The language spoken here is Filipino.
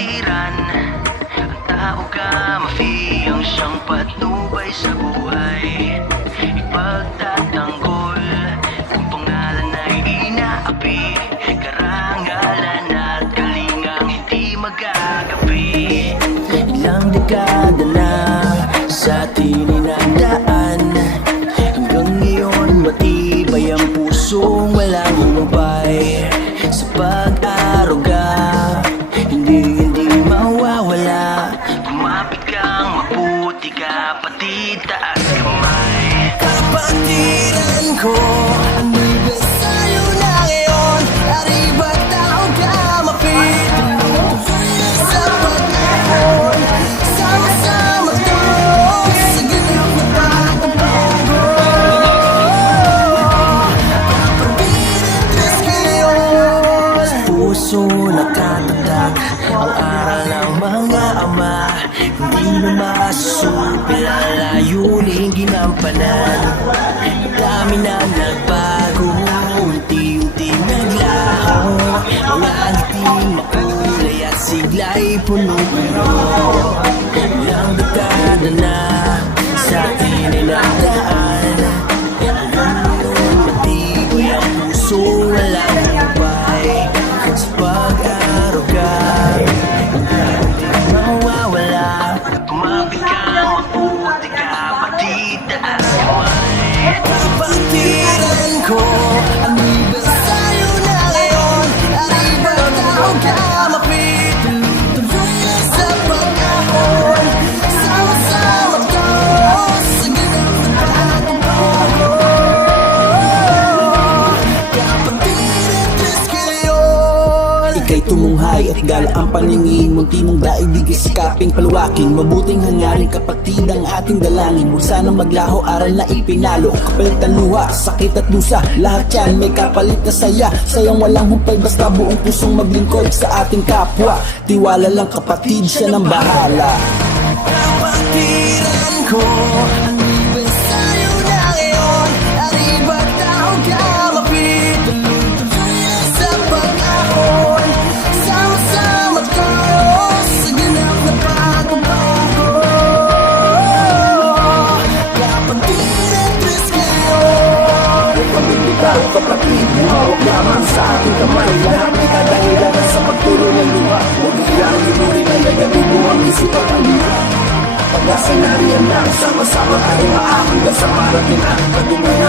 kapatiran. Ang tao ka, mafiyang siyang patnubay sa buhay. Ipagtatanggol kung pangalan ay inaapi. Karangalan at kalingang hindi magagapi. Ilang dekada na sa atin inandaan, hanggang ngayon matibay ang pusong walang humpay. Sa pag-aruga, hindi mawawala. Kumapit kang mabuti kapatid, taas kamay. Kapatiran ko, ano'y sa'yo na ngayon. Ariba't tao ka, mapit sa pag-ahon. Sama-sama to sa ganap na pagbabago. Kapatiran tres ngayon. Sa puso nakatatak ang aral ng mga ama. Hindi na masusupil ang layuning ginampanan. Dami na nagbago, unti-unti naglaho. Mga ngiting makulay at sigla'y puno-puno. Ilang dekada na sa atin ay nagdaan, hanggang ngayon matibay ang puso walang humpay. Sa pag-aruga, mawawala. Kumapit kang mabuti kapatid, taas kamay. Kapatiran ko, ano'y ba sa'yo na ngayon. Ariba't tao ka, mapit tuloy na sa pag-ahon. Sama-sama to sa ganap na pagbabago. Kapatiran tres ngayon. Ika'y tumunghay at gala ang paningin. Munti mong daigdig isikaping paluwakin. Mabuting hangarin kapatid ang ating dalangin. Huwag sanang maglaho, aral na ipinalo. Kapalit ng luha, sakit at dusa, lahat yan may kapalit na saya. Sayang walang humpay, basta buong pusong maglingkod sa ating kapwa. Tiwala lang kapatid, siya nang bahala. Kapatiran ko, ano'y ba sa'yo na ngayon. Ariba't tao ka, mapit tuloy na sa pag-ahon. Sama-sama to sa ganap na pagbabago. Kapatiran tres ngayon. Pag-ibitaw kapatid, humawak lamang sa ating kamay. Lahat ay kadahilanan sa pagtulong ng luha. Huwag kailangan inurin ang nagabig mo ang isipan ang luha. Pag-asa na riyan lang, sama-sama tayo maahanggang sa parating ang pag-umay.